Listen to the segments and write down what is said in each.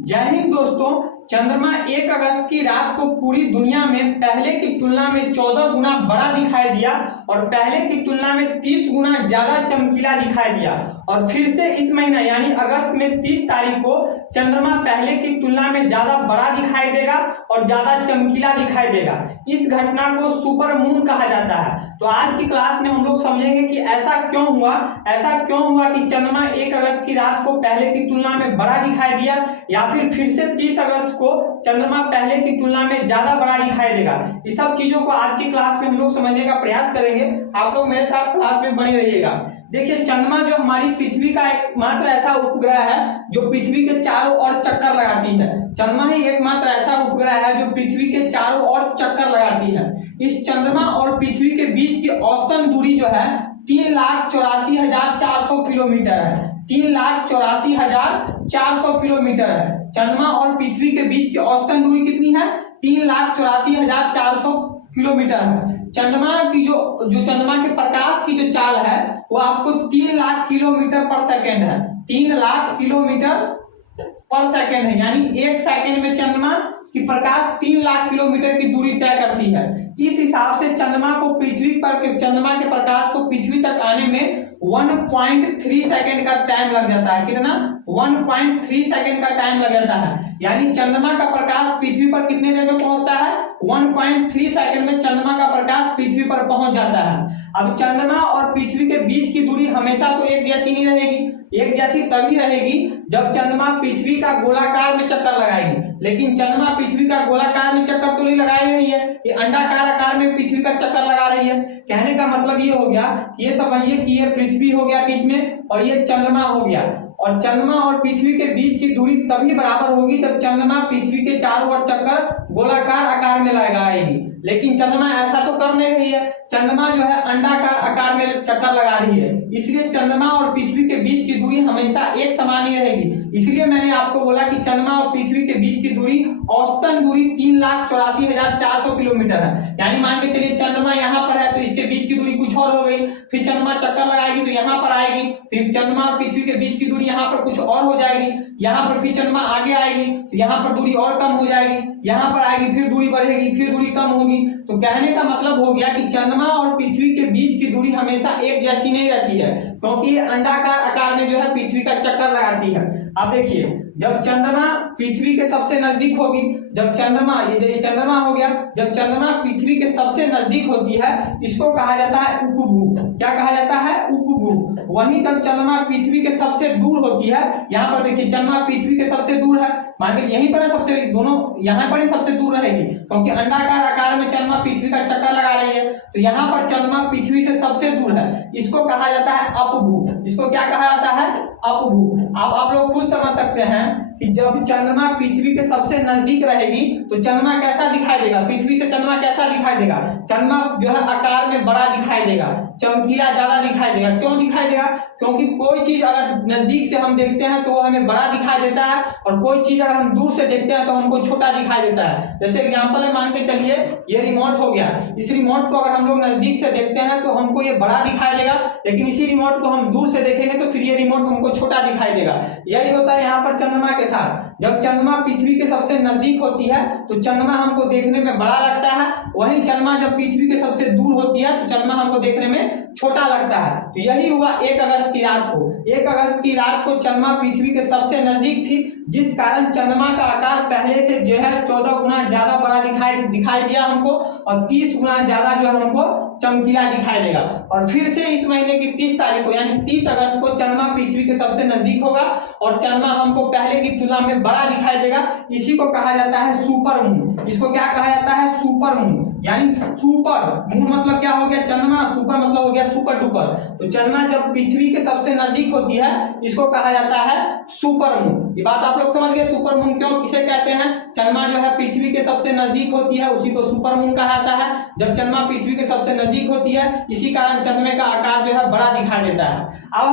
जय हिंद दोस्तों। चंद्रमा 1 अगस्त की रात को पूरी दुनिया में पहले की तुलना में 14 गुना बड़ा दिखाई दिया और पहले की तुलना में 30 गुना ज्यादा चमकीला दिखाई दिया। और फिर से इस महीना यानी अगस्त में 30 तारीख को चंद्रमा पहले की तुलना में ज्यादा बड़ा दिखाई देगा और ज्यादा चमकीला दिखाई देगा। इस घटना को सुपर मून कहा जाता है। तो आज की क्लास में हम लोग समझेंगे कि ऐसा क्यों हुआ कि चंद्रमा 1 अगस्त की रात को पहले की तुलना में बड़ा दिखाई दिया, या फिर से 30 अगस्त को चंद्रमा पहले की तुलना में ज्यादा बड़ा दिखाई देगा। इस सब चीजों को आज की क्लास में हम लोग समझने का प्रयास करेंगे। आप लोग मेरे साथ क्लास में बने रहिएगा। देखिए, चंद्रमा जो हमारी पृथ्वी का एकमात्र ऐसा उपग्रह है जो पृथ्वी के चारों ओर चक्कर लगाती है। चंद्रमा ही एकमात्र ऐसा उपग्रह है जो पृथ्वी के चारों ओर चक्कर लगाती है। इस चंद्रमा और पृथ्वी के बीच की औसतन दूरी जो है 3,84,400 किलोमीटर है। 3,84,400 किलोमीटर है। चंद्रमा और पृथ्वी के बीच की औसतन दूरी कितनी है? 3,84,400 किलोमीटर है। चंद्रमा की जो चंद्रमा के प्रकाश की जो चाल है वो आपको 3 लाख किलोमीटर पर सेकेंड है। 3 लाख किलोमीटर पर सेकेंड है, यानी 1 सेकेंड में चंद्रमा की प्रकाश 3 लाख किलोमीटर की दूरी तय करती है। इस हिसाब से चंद्रमा के प्रकाश को पृथ्वी तक आने में 1.3 सेकेंड का टाइम लग जाता है। कितना? 1.3 सेकेंड का टाइम लग जाता है। यानी चंद्रमा का प्रकाश पृथ्वी पर कितने देर में पहुंचता है? 1.3 सेकेंड में चंद्रमा का प्रकाश पृथ्वी पर पहुंच जाता है। अब चंद्रमा और पृथ्वी के बीच की दूरी हमेशा तो एक जैसी नहीं रहेगी। एक जैसी तभी रहेगी जब चंद्रमा पृथ्वी का गोलाकार में चक्कर लगाएगी। लेकिन चंद्रमा पृथ्वी का गोलाकार में चक्कर तो नहीं लगा रही है, ये अंडाकार आकार में पृथ्वी का चक्कर लगा रही है। कहने का मतलब ये हो गया कि ये समझिए कि ये पृथ्वी हो गया बीच में और ये चंद्रमा हो गया। और चंद्रमा और पृथ्वी के बीच की दूरी तभी बराबर होगी जब चंद्रमा पृथ्वी के चारों ओर चक्कर गोलाकार आकार में लगाएगी। लेकिन चंद्रमा ऐसा तो कर नहीं रही है। चंद्रमा जो है अंडाकार आकार में चक्कर लगा रही है। इसलिए चंद्रमा और पृथ्वी के बीच की दूरी हमेशा एक समान ही रहेगी। इसलिए मैंने आपको बोला कि चंद्रमा और पृथ्वी के बीच की दूरी औसतन दूरी 3,84,400 किलोमीटर है। यानी मान के चलिए चंद्रमा यहाँ पर है तो इसके बीच की दूरी कुछ और हो गई। फिर चंद्रमा चक्कर लगाएगी तो यहाँ पर आएगी। फिर चंद्रमा और पृथ्वी के बीच की दूरी यहाँ पर कुछ और हो जाएगी। यहाँ पर फिर चंद्रमा आगे आएगी तो यहाँ पर दूरी और कम हो जाएगी। यहाँ पर आएगी फिर दूरी बढ़ेगी, फिर दूरी कम होगी। तो कहने का मतलब हो गया कि चंद्रमा और पृथ्वी के बीच की दूरी हमेशा एक जैसी नहीं रहती है, क्योंकि ये अंडाकार आकार में जो है पृथ्वी का चक्कर लगाती है। अब देखिए, जब चंद्रमा पृथ्वी के सबसे नजदीक होगी, जब चंद्रमा ये चंद्रमा हो गया, जब चंद्रमा पृथ्वी के सबसे नजदीक होती है इसको कहा जाता है उपभू। क्या कहा जाता है? उपभू। वहीं जब चंद्रमा पृथ्वी के सबसे दूर होती है, यहाँ पर देखिए चंद्रमा पृथ्वी के सबसे दूर है, मान लीजिए यहीं पर सबसे दोनों यहाँ पर ही सबसे दूर रहेगी, क्योंकि अंडाकार आकार में चंद्रमा पृथ्वी का चक्कर लगा रही है। तो यहाँ पर चंद्रमा पृथ्वी से सबसे दूर है, इसको कहा जाता है अपभू। इसको क्या कहा जाता है? अपभू। अब आप लोग खुद समझ सकते हैं कि जब चंद्रमा पृथ्वी के सबसे नजदीक रहेगी तो चंद्रमा कैसा दिखाई देगा? पृथ्वी से चंद्रमा कैसा दिखाई देगा? चंद्रमा जो है आकार में बड़ा दिखाई देगा, चमकीला ज्यादा दिखाई देगा। क्यों दिखाई देगा? क्योंकि कोई चीज अगर नजदीक से हम देखते हैं तो वो हमें बड़ा दिखाई देता है, और कोई चीज अगर हम दूर से देखते हैं तो हमको छोटा दिखाई देता है। जैसे एग्जांपल में मान के चलिए ये रिमोट हो गया। इस रिमोट को अगर हम लोग नजदीक से देखते हैं तो हमको ये बड़ा दिखाई देगा, लेकिन इसी रिमोट को हम दूर से देखेंगे तो फिर ये रिमोट हमको छोटा दिखाई देगा। यही होता है यहाँ पर चंद्रमा के साथ। जब चंद्रमा पृथ्वी के सबसे नजदीक होती है तो चंद्रमा हमको देखने में बड़ा लगता है, वहीं चंद्रमा जब पृथ्वी के सबसे दूर होती है तो चंद्रमा हमको देखने में छोटा लगता है। तो यही हुआ 1 अगस्त की रात को। 1 अगस्त की रात को चंद्रमा पृथ्वी के सबसे नजदीक थी, जिस कारण चंद्रमा का आकार पहले से जो है 14 गुना ज्यादा बड़ा दिखाई दिया हमको, और 30 गुना ज्यादा जो हमको चमकीला दिखाई देगा। और फिर से इस महीने की 30 तारीख को यानी 30 अगस्त को चंद्रमा पृथ्वी के सबसे नजदीक होगा और चंद्रमा हमको पहले की तुलना में बड़ा दिखाई देगा। इसी को कहा जाता है सुपर मून। इसको क्या कहा जाता है? Super moon. यानी सुपर मून मतलब क्या हो गया? चंद्रमा। सुपर मतलब हो गया सुपर डुपर। तो चंद्रमा जब पृथ्वी के सबसे नजदीक होती है इसको कहा जाता है सुपर मून। ये बात आप लोग समझ गए? सुपर मून क्यों किसे कहते हैं? चंद्रमा जो है पृथ्वी के सबसे नजदीक होती है उसी को सुपर मून कहा जाता है। जब चंद्रमा पृथ्वी के सबसे नजदीक होती है इसी कारण चंद्रमा का आकार जो है बड़ा दिखाई देता है। अब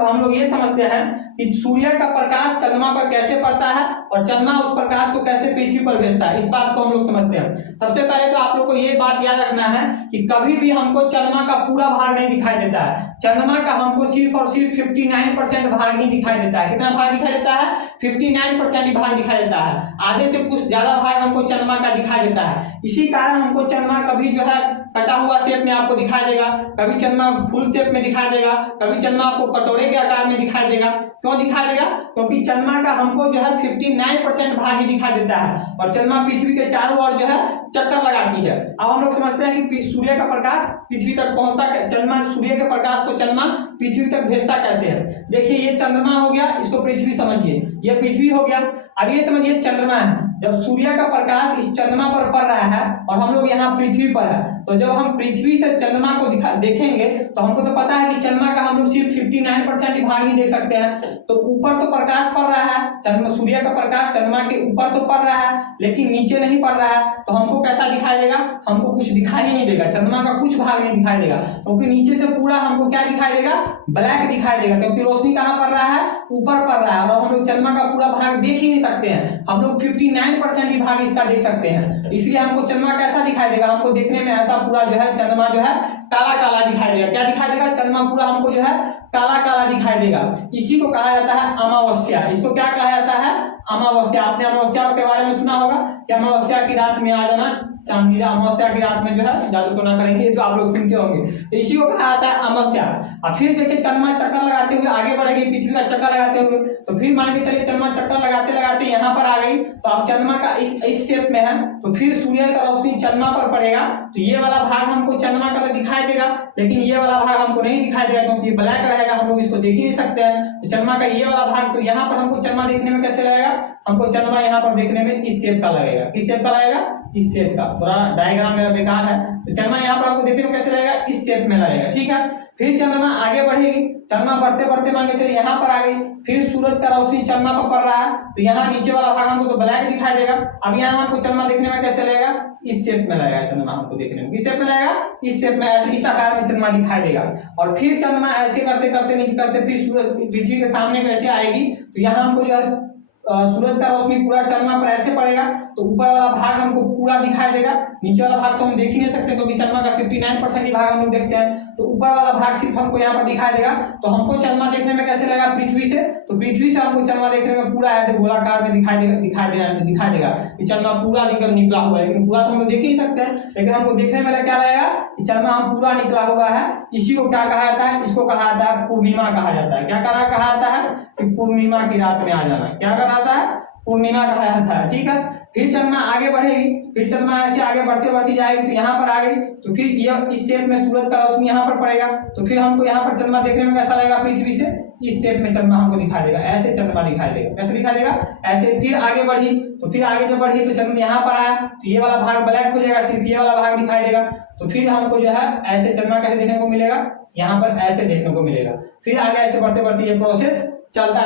हम लोग ये समझते हैं कि सूर्य का प्रकाश चंद्रमा पर कैसे पड़ता है और चंद्रमा उस प्रकाश को कैसे पृथ्वी पर भेजता है। इस बात को हम लोग समझते हैं। सबसे पहले तो आप लोग को ये बात याद रखना है कि कभी भी हमको चंद्रमा का पूरा भाग नहीं दिखाई देता है। चंद्रमा का हमको सिर्फ और सिर्फ 59% भाग ही दिखाई देता है। कितना भाग दिखाई देता है? 59% ही भाग दिखाई देता है, आधे से कुछ ज्यादा भाग हमको चंद्रमा का दिखाई देता है। इसी कारण हमको चंद्रमा कभी जो है कटा हुआ शेप में आपको दिखाई देगा, कभी चंद्रमा फुल शेप में दिखाई देगा, कभी चंद्रमा आपको कटोरे के आकार में दिखाई देगा। क्यों दिखाई देगा? क्योंकि चंद्रमा का हमको जो है 59% भाग ही दिखाई देता है और चंद्रमा पृथ्वी के चारों ओर जो है चक्कर लगाती है। अब हम लोग समझते हैं कि सूर्य का प्रकाश पृथ्वी तक पहुंचता, चंद्रमा सूर्य के प्रकाश को चंद्रमा पृथ्वी तक भेजता कैसे है। देखिए ये चंद्रमा हो गया, इसको पृथ्वी समझिए, ये पृथ्वी हो गया। अब ये समझिए चंद्रमा है, जब सूर्य का प्रकाश इस चंद्रमा पर पड़ रहा है और हम लोग यहाँ पृथ्वी पर है, तो जब हम पृथ्वी से चंद्रमा को देखेंगे तो हमको तो पता है कि चंद्रमा का हम लोग सिर्फ 59% ही भाग ही देख सकते हैं। तो ऊपर तो प्रकाश पड़ रहा है, चंद्रमा सूर्य का प्रकाश चंद्रमा के ऊपर तो पड़ रहा है लेकिन नीचे नहीं पड़ रहा है, तो हमको कैसा दिखाई देगा? हमको कुछ दिखाई ही नहीं देगा, चंद्रमा का कुछ भाग नहीं दिखाई देगा, क्योंकि नीचे से पूरा हमको क्या दिखाई देगा? ब्लैक दिखाई देगा, क्योंकि रोशनी कहाँ पड़ रहा है? ऊपर पड़ रहा है और हम लोग चंद्रमा का पूरा भाग देख ही नहीं सकते हैं। हम लोग 59% ही भाग इसका देख सकते हैं, इसलिए हमको चंद्रमा कैसा दिखाई देगा? हमको देखने में ऐसा पूरा जो है चंद्रमा जो है काला काला दिखाई देगा। क्या दिखाई देगा? चंद्रमा पूरा हमको जो है काला काला दिखाई देगा। इसी को कहा जाता है अमावस्या। इसको क्या कहा जाता है? अमावस्या। आपने अमावस्या के बारे में सुना होगा कि अमावस्या की रात में आ जाना, चांदनी अमावस्या की रात में जो है जादू तो ना करेंगे, ये आप लोग सुनते होंगे। तो इसी को कहा जाता है अमावस्या। अब फिर देखिए चंद्रमा चक्कर लगाते हुए आगे बढ़ेगी, पृथ्वी का चक्कर लगाते हुए, तो फिर मान के चलिए चंद्रमा चक्कर लगाते लगाते यहाँ पर आ गई, तो अब चंद्रमा का इस शेप में है, तो फिर सूर्य का रोशनी चंद्रमा पर पड़ेगा, तो ये वाला भाग हमको चंद्रमा का तो दिखाई देगा, लेकिन ये वाला भाग हमको नहीं दिखाई देगा क्योंकि ब्लैक रहेगा, हम लोग इसको देख ही नहीं सकते हैं। तो चंद्रमा का ये वाला भाग, तो यहाँ पर हमको चंद्रमा देखने में कैसे लगेगा? हमको चंद्रमा यहाँ पर देखने में इस शेप का लगेगा। किस शेप का लगेगा? इस शेप का। थोड़ा डायग्राम मेरा बेकार है, तो चंद्रमा यहाँ पर आपको देखने में कैसे लगेगा? इस शेप में लगेगा। ठीक है, फिर चंद्रमा आगे बढ़ेगी, चंद्रमा बढ़ते बढ़ते मान के चलिए यहाँ पर आ गई, फिर सूरज का रोशनी चंद्रमा पर पड़ रहा है, तो यहाँ नीचे वाला भाग हमको तो ब्लैक दिखाई देगा। अब यहाँ हमको चंद्रमा देखने में कैसे लगेगा? इस शेप में लगेगा चंद्रमा हमको देखने में। किस शेप में लगेगा? इस शेप में, ऐसे इस आकार में चंद्रमा दिखाई देगा। और फिर चंद्रमा ऐसे करते करते नीचे करते फिर सूरज पृथ्वी के सामने कैसे आएगी, तो यहाँ हमको जो है सूरज का रोशनी पूरा चंद्रमा पर ऐसे पड़ेगा, तो ऊपर वाला भाग हमको पूरा दिखाई देगा, नीचे वाला भाग तो हम देख ही नहीं सकते क्योंकि चंद्रमा का 59% ही भाग हम लोग देखते हैं, तो ऊपर वाला भाग सिर्फ हमको यहाँ पर दिखाई देगा। तो हमको चंद्रमा देखने में कैसे लगेगा? पृथ्वी से, तो पृथ्वी से हमको चंद्रमा देखने में पूरा ऐसे गोलाकार में दिखाई देगा कि चंद्रमा पूरा निकला हुआ है, लेकिन पूरा तो हम लोग देख ही सकते हैं, लेकिन हमको देखने में क्या लगेगा कि चंद्रमा हम पूरा निकला हुआ है। इसी को क्या कहा जाता है? इसको कहा जाता है पूर्णिमा कहा जाता है। क्या कहा जाता है? कि पूर्णिमा की रात में आ जाना। क्या कहा जाता है? पूर्णिमा कहा जाता है। ठीक है, फिर चंद्रमा आगे बढ़ेगी, फिर चंद्रमा ऐसे आगे बढ़ते बढ़ती जाएगी, तो यहाँ पर आ गई, तो फिर यह इस शेप में सूरज का रोशनी यहाँ पर पड़ेगा, तो फिर हमको यहाँ पर चंद्रमा देखने में कैसा लगेगा? पृथ्वी से इस शेप में चंद्रमा हमको दिखाई देगा, ऐसे चंद्रमा दिखाई देगा। कैसे दिखाई देगा? ऐसे। फिर आगे बढ़ी, तो फिर आगे जब बढ़ी तो चंद्रमा यहाँ पर आया, तो ये वाला भाग ब्लैक हो जाएगा, सिर्फ ये वाला भाग दिखाई देगा, तो फिर हमको जो है ऐसे चंद्रमा कैसे देखने को मिलेगा? यहाँ पर ऐसे देखने को मिलेगा। फिर आगे ऐसे बढ़ते बढ़ते ये प्रोसेस चलता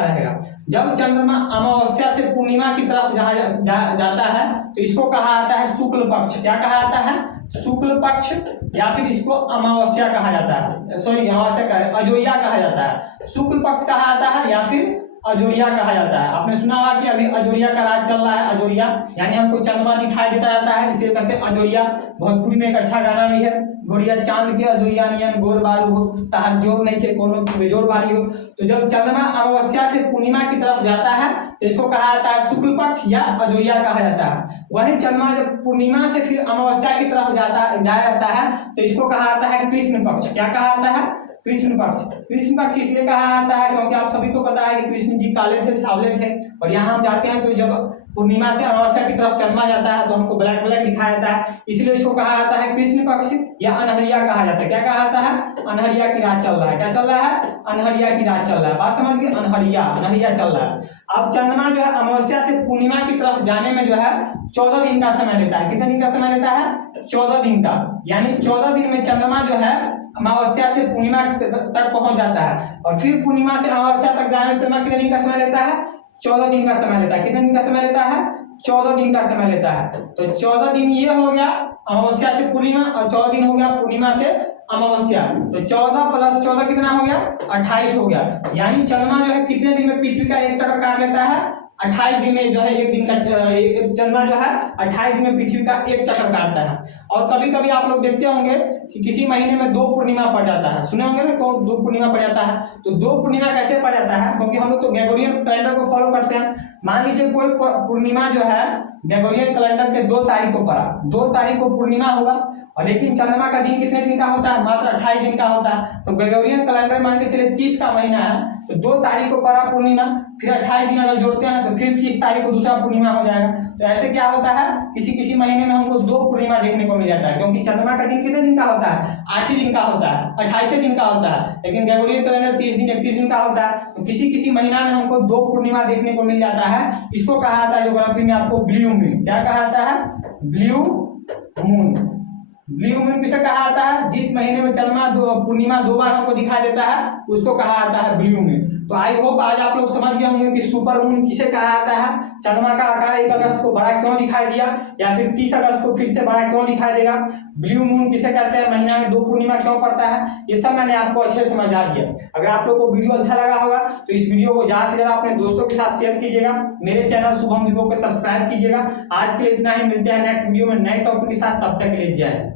रहेगा। जब चंद्रमा अमावस्या से पूर्णिमा की तरफ जाता है तो इसको कहा जाता है शुक्ल पक्ष। क्या कहा जाता है? शुक्ल पक्ष, या फिर इसको अमावस्या कहा जाता है, सॉरी अमावस्या कहा, अजोरिया कहा जाता है। शुक्ल पक्ष कहा जाता है या फिर अजोरिया कहा जाता है। आपने सुना होगा कि अभी अजोरिया का राज चल रहा है। अजोरिया यानी हमको चंद्रमा दिखाई देता रहता है, इसे कहते हैं अजोरिया। भोजपुरी में एक अच्छा गाना भी है, गोरिया चांद के अजोरिया नियन गोर बारू हो, ताहर जोर नहीं थे कोनो बेजोर बारी हो। तो जब चंद्रमा अमावस्या से पूर्णिमा की तरफ जाता है तो इसको कहा जाता है शुक्ल पक्ष या अजोरिया कहा जाता है। वहीं चंद्रमा जब पूर्णिमा से फिर अमावस्या की तरफ जाया जाता है तो इसको कहा जाता है कृष्ण पक्ष। क्या कहा जाता है? कृष्ण पक्ष। कृष्ण पक्ष इसलिए कहा जाता है क्योंकि आप सभी को पता है कि कृष्ण जी काले थे, सांवले थे, और यहाँ हम जाते हैं तो जब पूर्णिमा से अमावस्या की तरफ चंद्रमा जाता है तो हमको ब्लैक ब्लैक दिखाया जाता है, इसलिए इसको कहा जाता है कृष्ण पक्ष या अनहरिया कहा जाता है। क्या कहा जाता है? अनहरिया की रात चल रहा है। क्या चल रहा है? अनहरिया की रात चल रहा है। बात समझ गए? अनहरिया चल रहा है। अब चंद्रमा जो है अमावस्या से पूर्णिमा की तरफ जाने में जो है 14 दिन का समय लेता है। कितने दिन का समय लेता है? 14 दिन का, यानी 14 दिन में चंद्रमा जो है अमावस्या से पूर्णिमा तक पहुंच जाता है, और फिर पूर्णिमा से अमावस्या तक जाने में चंद्रमा कितने दिन का समय लेता है? 14 दिन का समय लेता है। कितने दिन का समय लेता है? 14 दिन का समय लेता है। तो 14 दिन ये हो गया अमावस्या से पूर्णिमा, और 14 दिन हो गया पूर्णिमा से अमावस्या। तो 14 प्लस 14 कितना हो गया? 28 हो गया। यानी चंद्रमा जो है कितने दिन में पृथ्वी का एक चक्कर काट लेता है? 28 दिन में जो है एक दिन का चंद्रमा जो है 28 दिन में पृथ्वी का एक चक्कर काटता है। और कभी कभी आप लोग देखते होंगे कि किसी महीने में 2 पूर्णिमा पड़ जाता है, सुने होंगे ना कौन 2 पूर्णिमा पड़ जाता है। तो 2 पूर्णिमा कैसे पड़ जाता है, क्योंकि हम लोग तो ग्रेगोरियन कैलेंडर को फॉलो करते हैं। मान लीजिए कोई पूर्णिमा जो है ग्रेगोरियन कैलेंडर के 2 तारीख को पड़ा, 2 तारीख को पूर्णिमा होगा, और लेकिन चंद्रमा का दिन कितने दिन का होता है, मात्र 28 दिन का होता है। तो ग्रेगोरियन कैलेंडर मान के चले 30 का महीना है, तो 2 तारीख को पड़ा पूर्णिमा, फिर 28 दिन अगर जोड़ते हैं तो फिर 30 तारीख को दूसरा पूर्णिमा हो जाएगा। तो ऐसे क्या होता है, किसी किसी महीने में हमको 2 पूर्णिमा देखने को मिल जाता है, क्योंकि चंद्रमा का दिन कितने दिन का होता है, 8 ही दिन का होता है, 28 दिन का होता है, लेकिन ग्रेगोरियन कैलेंडर 30 दिन 31 दिन का होता है। तो किसी किसी महीना में हमको 2 पूर्णिमा देखने को मिल जाता है। इसको कहा जाता है ज्योग्राफी में आपको ब्लू मून। क्या कहा जाता है, ब्लू मून। ब्लू मून किसे कहा जाता है, जिस महीने में चंद्रमा पूर्णिमा 2 बार हमको दिखाई देता है उसको कहा जाता है ब्लू मून। तो आई होप आज आप लोग समझ गए होंगे कि सुपर मून किसे कहा जाता है, चंद्रमा का आकार 1 अगस्त को बड़ा क्यों दिखाई दिया, या फिर 30 अगस्त को फिर से बड़ा क्यों दिखाई देगा, ब्लू मून किसे कहते हैं, महीना में 2 पूर्णिमा क्यों पड़ता है, ये सब मैंने आपको अच्छे से समझा दिया। अगर आप लोग को वीडियो अच्छा लगा होगा तो इस वीडियो को ज्यादा से ज्यादा अपने दोस्तों के साथ शेयर कीजिएगा। मेरे चैनल शुभम दीपक को सब्सक्राइब कीजिएगा। आज के लिए इतना ही, मिलते हैं नेक्स्ट वीडियो में नए टॉपिक के साथ, तब तक के लिए जय।